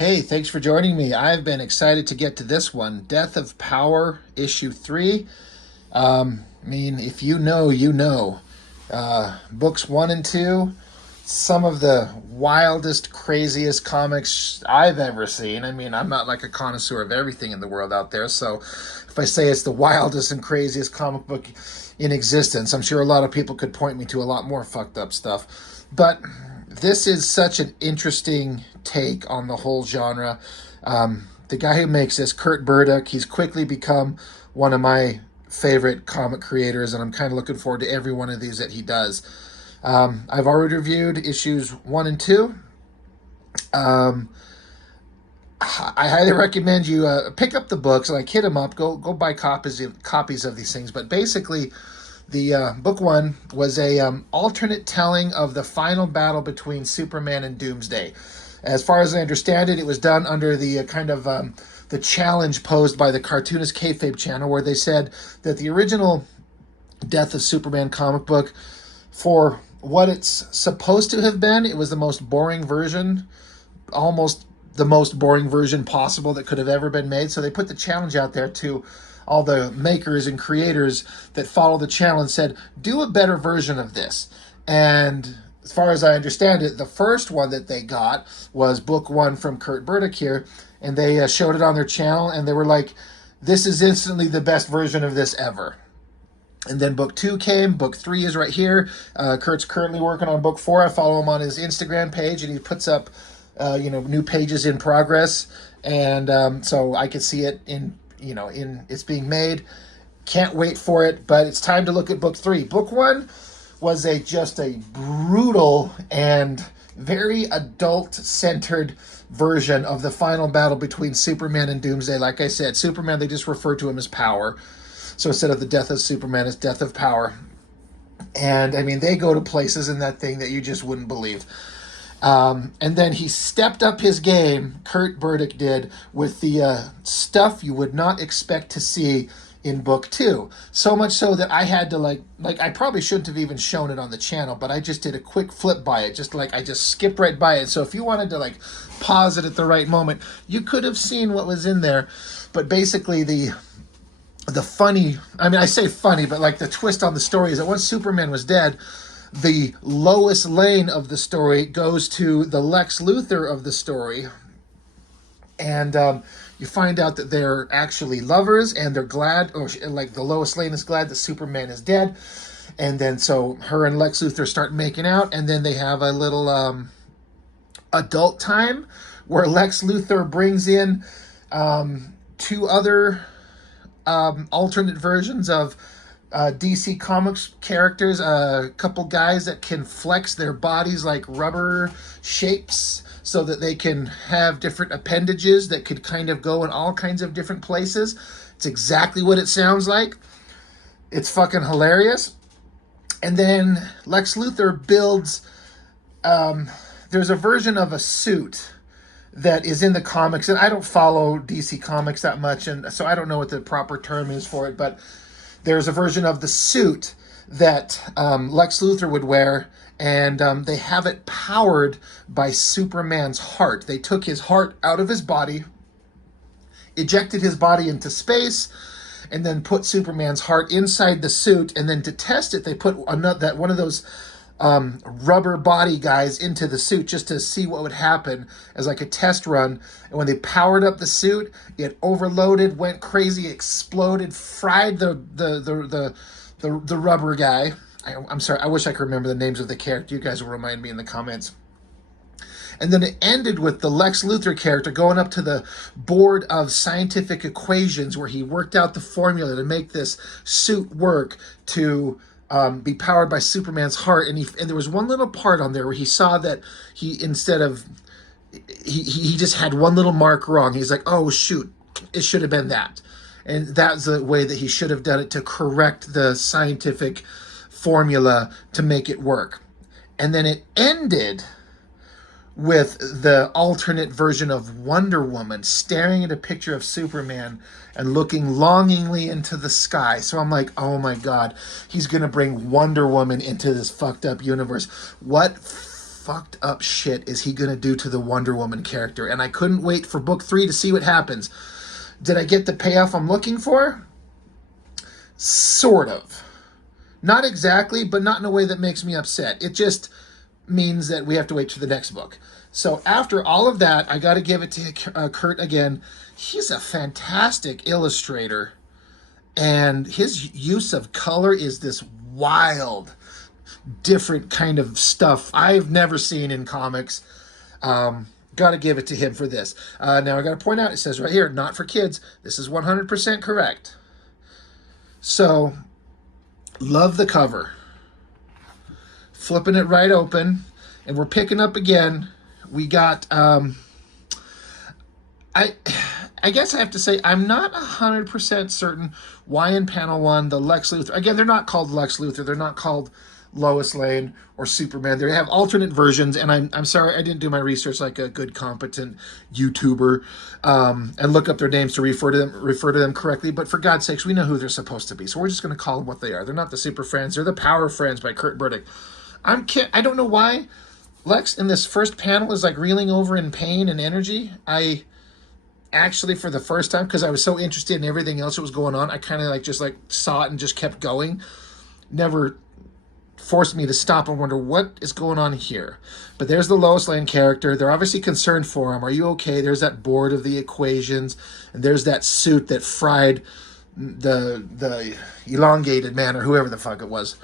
Hey, thanks for joining me. I've been excited to get to this one, Death of Power, Issue 3. If you know, you know. Books 1 and 2, some of the wildest, craziest comics I've ever seen. I'm not like a connoisseur of everything in the world out there, so if I say it's the wildest and craziest comic book in existence, I'm sure a lot of people could point me to a lot more fucked up stuff. But this is such an interesting take on the whole genre. The guy who makes this, Kurt Burdick, he's quickly become one of my favorite comic creators, and I'm kind of looking forward to every one of these that he does. I've already reviewed issues 1 and 2. I highly recommend you pick up the books, like hit them up, go buy copies of these things. But basically, the book 1 was a alternate telling of the final battle between Superman and Doomsday. As far as I understand it, it was done under the the challenge posed by the Cartoonist Kayfabe channel, where they said that the original Death of Superman comic book, for what it's supposed to have been, it was the most boring version, almost the most boring version possible that could have ever been made. So they put the challenge out there to all the makers and creators that follow the channel and said, do a better version of this. And as far as I understand it, the first one that they got was book 1 from Kurt Burdick here, and they showed it on their channel, and they were like, this is instantly the best version of this ever. And then book 2 came. Book 3 is right here. Kurt's currently working on book 4. I follow him on his Instagram page, and he puts up new pages in progress. And so I could see it in it's being made. Can't wait for it, but it's time to look at book 3. Book 1 was just a brutal and very adult-centered version of the final battle between Superman and Doomsday. Like I said, Superman, they just refer to him as Power. So instead of the death of Superman, it's Death of Power. And, they go to places in that thing that you just wouldn't believe. And then he stepped up his game, Kurt Burdick did, with the stuff you would not expect to see in book 2. So much so that I had to I probably shouldn't have even shown it on the channel, but I just did a quick flip by it. I just skipped right by it. So if you wanted to pause it at the right moment, you could have seen what was in there. But basically the funny, I say funny, but the twist on the story is that once Superman was dead, the Lois Lane of the story goes to the Lex Luthor of the story. And you find out that they're actually lovers, and they're glad, or the Lois Lane is glad that Superman is dead. And then so her and Lex Luthor start making out, and then they have a little adult time where Lex Luthor brings in 2 other alternate versions of DC Comics characters, a couple guys that can flex their bodies like rubber shapes so that they can have different appendages that could kind of go in all kinds of different places. It's exactly what it sounds like. It's fucking hilarious. And then Lex Luthor builds, there's a version of a suit that is in the comics, and I don't follow DC Comics that much, and so I don't know what the proper term is for it, but there's a version of the suit that Lex Luthor would wear, and they have it powered by Superman's heart. They took his heart out of his body, ejected his body into space, and then put Superman's heart inside the suit, and then to test it, they put one of those rubber body guys into the suit just to see what would happen as a test run. And when they powered up the suit, it overloaded, went crazy, exploded, fried the rubber guy. I'm sorry, I wish I could remember the names of the character. You guys will remind me in the comments. And then it ended with the Lex Luthor character going up to the board of scientific equations where he worked out the formula to make this suit work to be powered by Superman's heart. And there was one little part on there where he saw that he just had one little mark wrong. He's like, oh shoot, it should have been that. And that's the way that he should have done it to correct the scientific formula to make it work. And then it ended with the alternate version of Wonder Woman staring at a picture of Superman and looking longingly into the sky. So I'm like, oh my God, he's going to bring Wonder Woman into this fucked up universe. What fucked up shit is he gonna do to the Wonder Woman character? And I couldn't wait for book 3 to see what happens. Did I get the payoff I'm looking for? Sort of. Not exactly, but not in a way that makes me upset. It just means that we have to wait for the next book. So after all of that, I got to give it to Kurt again. He's a fantastic illustrator, and his use of color is this wild, different kind of stuff I've never seen in comics. Got to give it to him for this. Now I got to point out, it says right here, not for kids. This is 100% correct. So, love the cover. Flipping it right open, and we're picking up again. We got, I guess I have to say, I'm not 100% certain why in panel 1 the Lex Luthor, again, they're not called Lex Luthor, they're not called Lois Lane or Superman. They have alternate versions, and I'm sorry I didn't do my research like a good, competent YouTuber and look up their names to refer to them correctly. But for God's sakes, we know who they're supposed to be, so we're just going to call them what they are. They're not the Super Friends; they're the Power Friends by Kurt Busiek. I don't know why Lex in this first panel is like reeling over in pain and energy. I actually, for the first time, because I was so interested in everything else that was going on, I kind of just saw it and just kept going. Never forced me to stop and wonder what is going on here. But there's the Lois Lane character. They're obviously concerned for him. Are you okay? There's that board of the equations, and there's that suit that fried the elongated man, or whoever the fuck it was.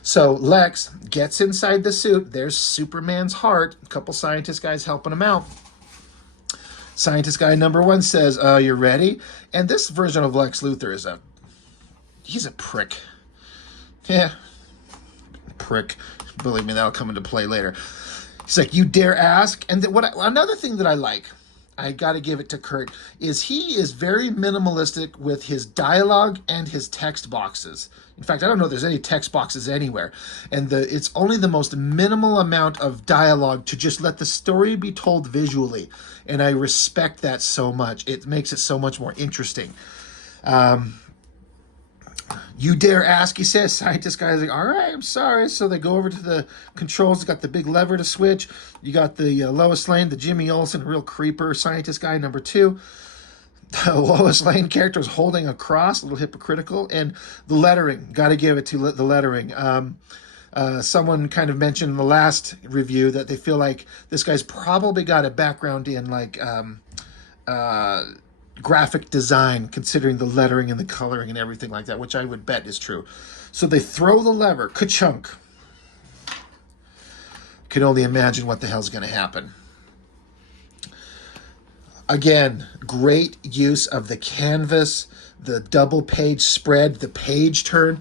So Lex gets inside the suit. There's Superman's heart. A couple scientist guys helping him out. Scientist guy number 1 says, you ready? And this version of Lex Luthor he's a prick. Yeah, prick. Believe me, that'll come into play later. He's like, you dare ask? And another thing that I got to give it to Kurt, is he is very minimalistic with his dialogue and his text boxes. In fact, I don't know if there's any text boxes anywhere. And it's only the most minimal amount of dialogue to just let the story be told visually. And I respect that so much. It makes it so much more interesting. You dare ask, he says. Scientist guy's like, all right, I'm sorry. So they go over to the controls. Got the big lever to switch. You got the Lois Lane, the Jimmy Olsen, real creeper. Scientist guy number 2. The Lois Lane character is holding a cross, a little hypocritical. And the lettering, got to give it to the lettering. Someone kind of mentioned in the last review that they feel like this guy's probably got a background in graphic design, considering the lettering and the coloring and everything like that, which I would bet is true. So they throw the lever, ka-chunk. Can only imagine what the hell's going to happen. Again, great use of the canvas, the double page spread, the page turn,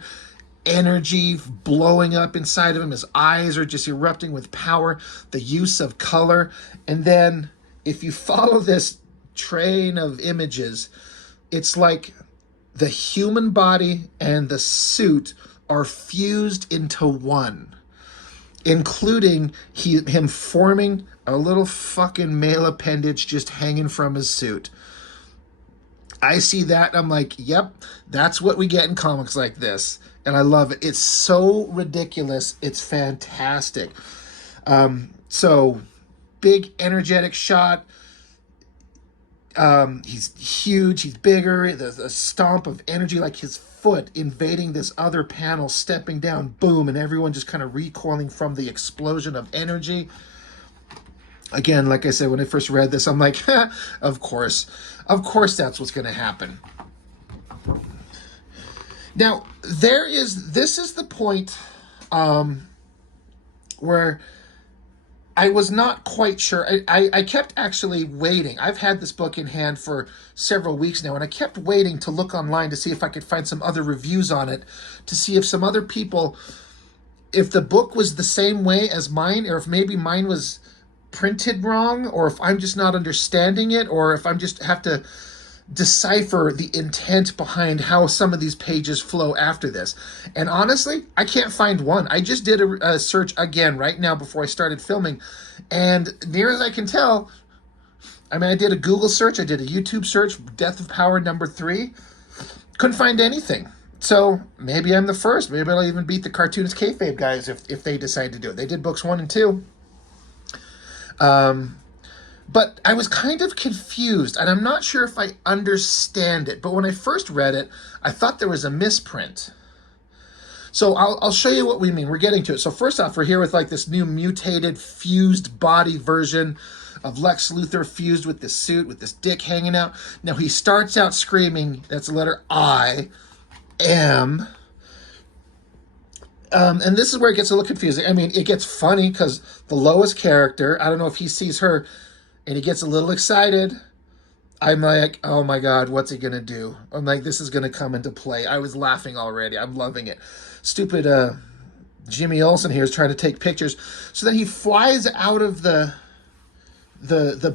energy blowing up inside of him. His eyes are just erupting with power, the use of color. And then if you follow this train of images, it's like the human body and the suit are fused into one, including him forming a little fucking male appendage just hanging from his suit. I see that and I'm like, yep, that's what we get in comics like this. And I love it. It's so ridiculous. It's fantastic. So big energetic shot. He's huge, he's bigger, there's a stomp of energy, like his foot invading this other panel, stepping down, boom, and everyone just kind of recoiling from the explosion of energy. Again, like I said, when I first read this, I'm like, of course that's what's going to happen. Now, this is the point where I was not quite sure. I kept actually waiting. I've had this book in hand for several weeks now, and I kept waiting to look online to see if I could find some other reviews on it, to see if some other people, if the book was the same way as mine, or if maybe mine was printed wrong, or if I'm just not understanding it, or if I'm just have to decipher the intent behind how some of these pages flow after this. And honestly, I can't find one. I just did a search again right now before I started filming, and near as I can tell, I did a Google search, I did a YouTube search, Death of Power number 3, couldn't find anything. So maybe I'm the first. Maybe I'll even beat the Cartoonist Kayfabe guys if they decide to do it. They did books 1 and 2. But I was kind of confused, and I'm not sure if I understand it. But when I first read it, I thought there was a misprint. So I'll show you what we mean. We're getting to it. So first off, we're here with like this new mutated, fused body version of Lex Luthor fused with this suit, with this dick hanging out. Now he starts out screaming, that's the letter I am. And this is where it gets a little confusing. I mean, it gets funny because the Lois character, I don't know if he sees her and he gets a little excited. I'm like, oh my God, what's he going to do? I'm like, this is going to come into play. I was laughing already. I'm loving it. Stupid Jimmy Olsen here is trying to take pictures. So then he flies out of the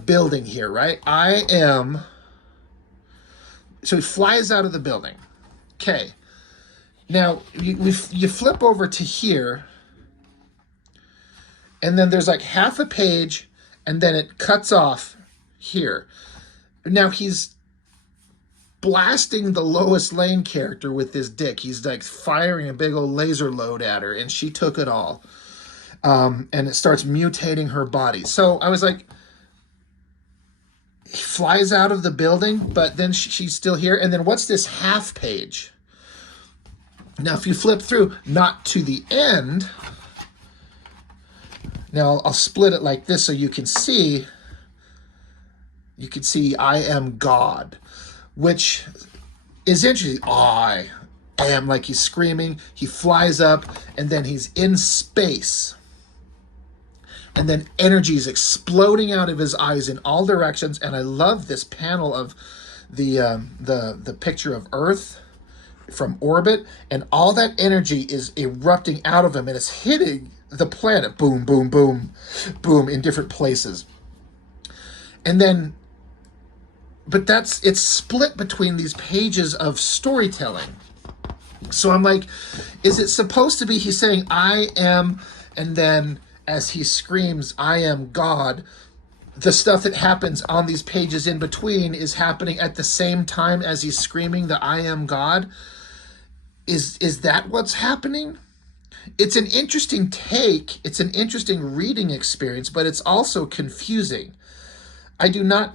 building here, right? So he flies out of the building. Okay. Now, you flip over to here, and then there's like half a page, and then it cuts off here. Now, he's blasting the Lois Lane character with this dick. He's like firing a big old laser load at her, and she took it all. And it starts mutating her body. So I was like, he flies out of the building, but then she's still here. And then what's this half page? Now, if you flip through, not to the end, now I'll split it like this so you can see I am God, which is interesting. I am, like he's screaming, he flies up, and then he's in space. And then energy is exploding out of his eyes in all directions. And I love this panel of the picture of Earth from orbit, and all that energy is erupting out of him, and it's hitting the planet. Boom, boom, boom, boom, in different places. And then, but it's split between these pages of storytelling. So I'm like, is it supposed to be he's saying I am, and then as he screams I am God, the stuff that happens on these pages in between is happening at the same time as he's screaming the I am God? Is that what's happening? It's an interesting take. It's an interesting reading experience, but it's also confusing. I do not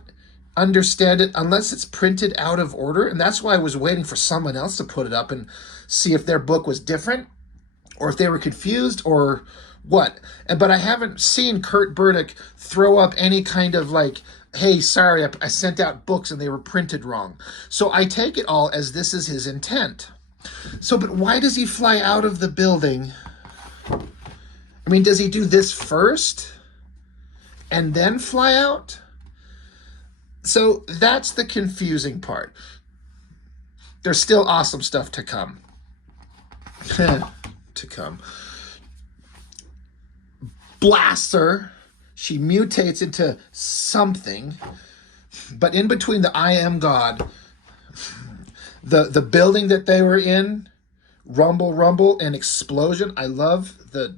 understand it unless it's printed out of order, and that's why I was waiting for someone else to put it up and see if their book was different, or if they were confused, or what. But I haven't seen Kurt Burdick throw up any kind of like, hey, sorry, I sent out books and they were printed wrong. So I take it all as this is his intent. So, but why does he fly out of the building? I mean, does he do this first and then fly out? So that's the confusing part. There's still awesome stuff to come. Blasts her. She mutates into something. But in between the I am God, the building that they were in, rumble, and explosion. I love the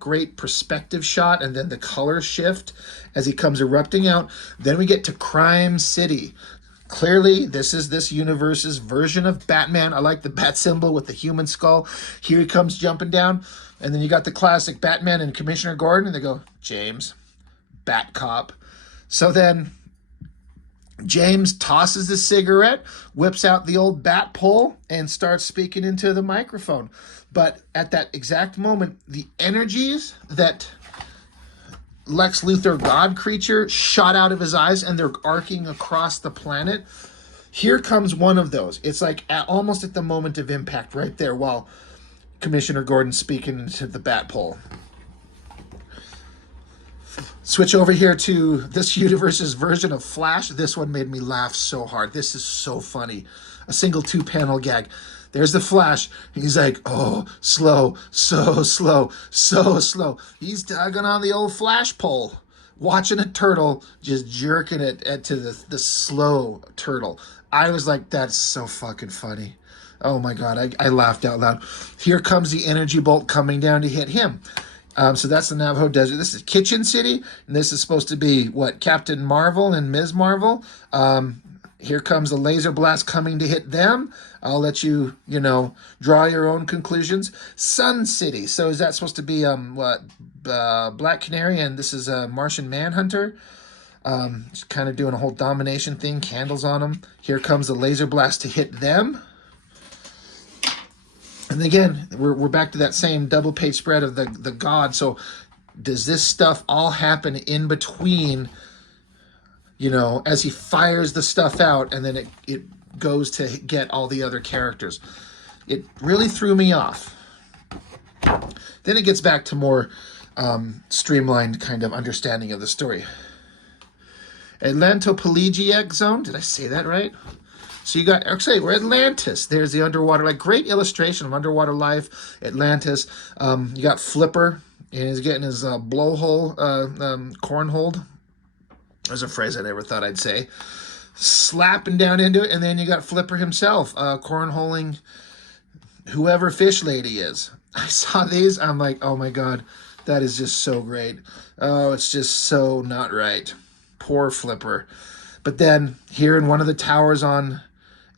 great perspective shot, and then the color shift as he comes erupting out. Then we get to Crime City. Clearly, this is this universe's version of Batman. I like the bat symbol with the human skull. Here he comes jumping down. And then you got the classic Batman and Commissioner Gordon, and they go, James, Bat Cop. So then James tosses the cigarette, whips out the old bat pole, and starts speaking into the microphone. But at that exact moment, the energies that Lex Luthor God creature shot out of his eyes, and they're arcing across the planet. Here comes one of those. It's like almost at the moment of impact right there while Commissioner Gordon's speaking into the bat pole. Switch over here to this universe's version of Flash. This one made me laugh so hard. This is so funny. A single 2-panel gag. There's the Flash. He's like, oh, slow, so slow, so slow. He's tugging on the old Flash pole, watching a turtle, just jerking it to the slow turtle. I was like, that's so fucking funny. Oh my God, I laughed out loud. Here comes the energy bolt coming down to hit him. So that's the Navajo Desert. This is Kitchen City, and this is supposed to be, what, Captain Marvel and Ms. Marvel? Here comes the laser blast coming to hit them. I'll let you, draw your own conclusions. Sun City. So is that supposed to be what? Black Canary, and this is a Martian Manhunter. Just kind of doing a whole domination thing. Candles on them. Here comes the laser blast to hit them. And again, we're back to that same double page spread of the god. So does this stuff all happen in between? As he fires the stuff out, and then it goes to get all the other characters. It really threw me off. Then it gets back to more streamlined kind of understanding of the story. Atlantopelagic Zone. Did I say that right? So you got, actually, we're Atlantis. There's the underwater, great illustration of underwater life, Atlantis. You got Flipper, and he's getting his blowhole, cornholed. There's a phrase I never thought I'd say. Slapping down into it, and then you got Flipper himself, cornholing whoever Fish Lady is. I saw these, I'm like, oh my god, that is just so great. Oh, it's just so not right. Poor Flipper. But then, here in one of the towers on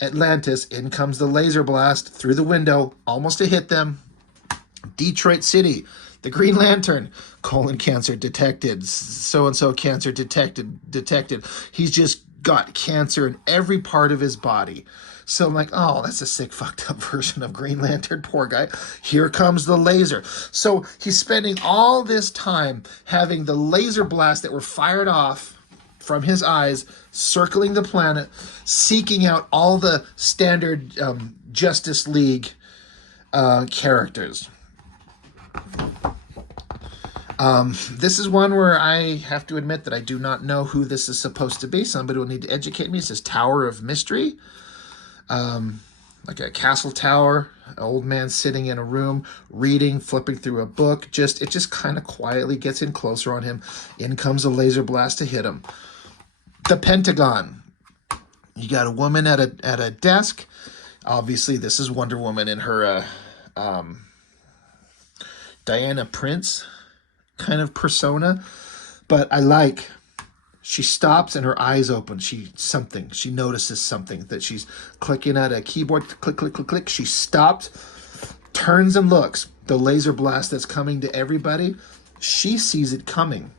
Atlantis, in comes the laser blast through the window, almost to hit them. Detroit City. The Green Lantern, colon cancer detected, so-and-so cancer detected. He's just got cancer in every part of his body. So I'm like, oh, that's a sick, fucked up version of Green Lantern, poor guy. Here comes the laser. So he's spending all this time having the laser blast that were fired off from his eyes, circling the planet, seeking out all the standard Justice League characters. This is one where I have to admit that I do not know who this is supposed to be. Somebody will need to educate me. It says Tower of Mystery. Like a castle tower, an old man sitting in a room, reading, flipping through a book. It just kind of quietly gets in closer on him. In comes a laser blast to hit him. The Pentagon. You got a woman at a desk. Obviously, this is Wonder Woman in her Diana Prince kind of persona, but she stops and her eyes open. She notices something, that she's clicking at a keyboard, click, click, click, click. She stopped, turns and looks. The laser blast that's coming to everybody, she sees it coming.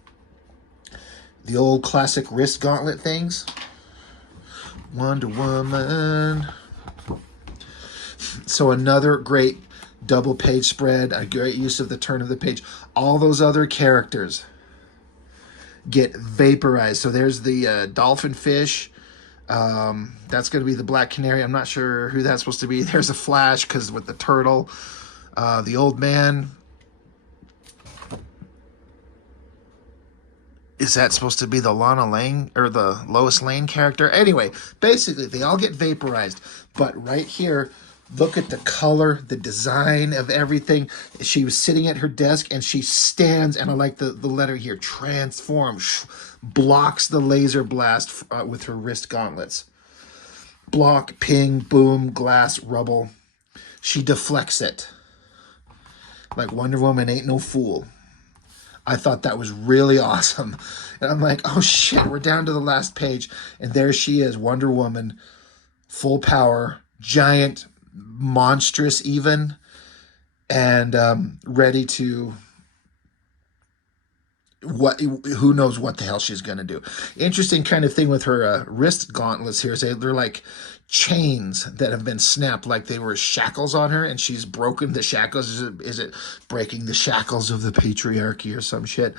The old classic wrist gauntlet things. Wonder Woman. So another great double page spread, a great use of the turn of the page. All those other characters get vaporized. So there's the dolphin fish. That's going to be the Black Canary. I'm not sure who that's supposed to be. There's a Flash because with the turtle. The old man. Is that supposed to be the Lana Lang or the Lois Lane character? Anyway, basically they all get vaporized. But right here, look at the color, the design of everything. She was sitting at her desk and she stands, and I like the letter here, transform, blocks the laser blast with her wrist gauntlets. Block, ping, boom, glass, rubble. She deflects it. Like Wonder Woman ain't no fool. I thought that was really awesome. And I'm like, oh shit, we're down to the last page. And there she is, Wonder Woman, full power, giant, monstrous even, and ready to who knows what the hell she's gonna do. Interesting kind of thing with her wrist gauntlets here is they're like chains that have been snapped, like they were shackles on her, and she's broken the shackles. Is it breaking the shackles of the patriarchy or some shit?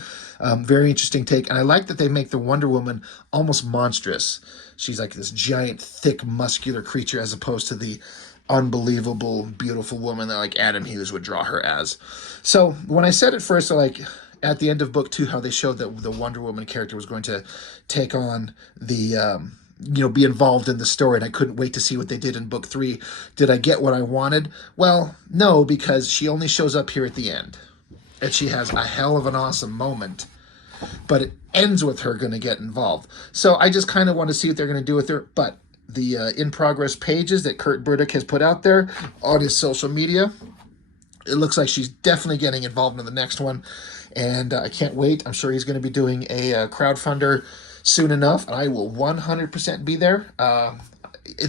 Very interesting take, and I like that they make the Wonder Woman almost monstrous. She's like this giant, thick, muscular creature as opposed to the unbelievable, beautiful woman that like Adam Hughes would draw her as. So when I said at first, so like at the end of book 2, how they showed that the Wonder Woman character was going to take on the, be involved in the story, and I couldn't wait to see what they did in book 3. Did I get what I wanted? Well, no, because she only shows up here at the end, and she has a hell of an awesome moment, but it ends with her going to get involved. So I just kind of want to see what they're going to do with her, but the in-progress pages that Kurt Burdick has put out there on his social media, it looks like she's definitely getting involved in the next one, and I can't wait. I'm sure he's going to be doing a crowdfunder soon enough, and I will 100% be there.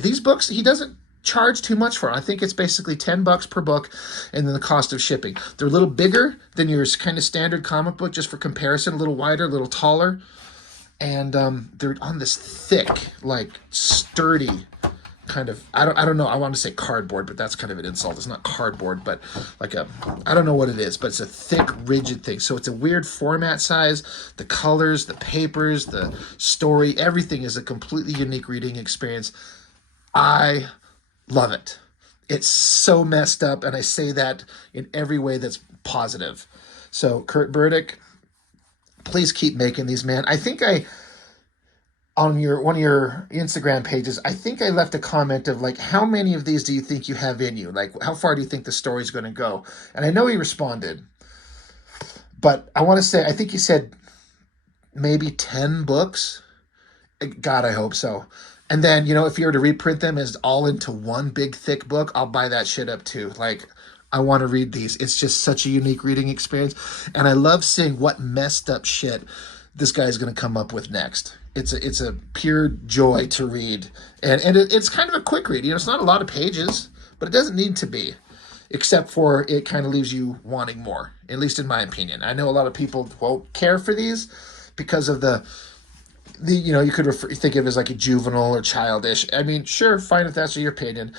These books, he doesn't charge too much for. I think it's basically $10 per book, and then the cost of shipping. They're a little bigger than your kind of standard comic book, just for comparison. A little wider, a little taller, and they're on this thick, like sturdy kind of, I don't know, I want to say cardboard, but that's kind of an insult. It's not cardboard, but like a, I don't know what it is, but it's a thick, rigid thing. So it's a weird format size. The colors, the papers, the story, everything is a completely unique reading experience. I love it. It's so messed up, and I say that in every way that's positive. So Kurt Burdick, please keep making these, man. I think I, on your one of your Instagram pages, I think I left a comment of like, how many of these do you think you have in you? Like, how far do you think the story's going to go? And I know he responded, but I want to say, I think he said maybe 10 books. God, I hope so. And then, if you were to reprint them as all into one big thick book, I'll buy that shit up too. Like, I want to read these. It's just such a unique reading experience. And I love seeing what messed up shit this guy's going to come up with next. It's a pure joy to read. And it's kind of a quick read. It's not a lot of pages, but it doesn't need to be, except for it kind of leaves you wanting more, at least in my opinion. I know a lot of people won't care for these because of the you could think of it as like a juvenile or childish. I mean, sure, fine if that's your opinion.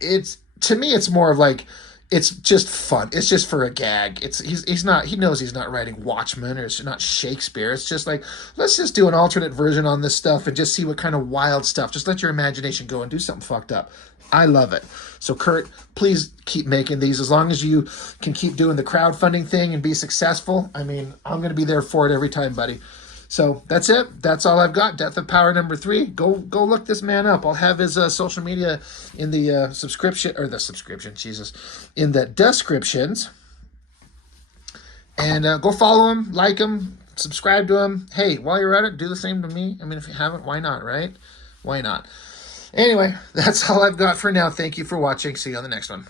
To me, it's more of like, it's just fun. It's just for a gag. He knows he's not writing Watchmen, or it's not Shakespeare. It's just like, let's just do an alternate version on this stuff and just see what kind of wild stuff. Just let your imagination go and do something fucked up. I love it. So Kurt, please keep making these. As long as you can keep doing the crowdfunding thing and be successful, I mean, I'm going to be there for it every time, buddy. So that's it. That's all I've got. Death of Power #3. Go look this man up. I'll have his social media in the in the descriptions. And go follow him, like him, subscribe to him. Hey, while you're at it, do the same to me. I mean, if you haven't, why not, right? Why not? Anyway, that's all I've got for now. Thank you for watching. See you on the next one.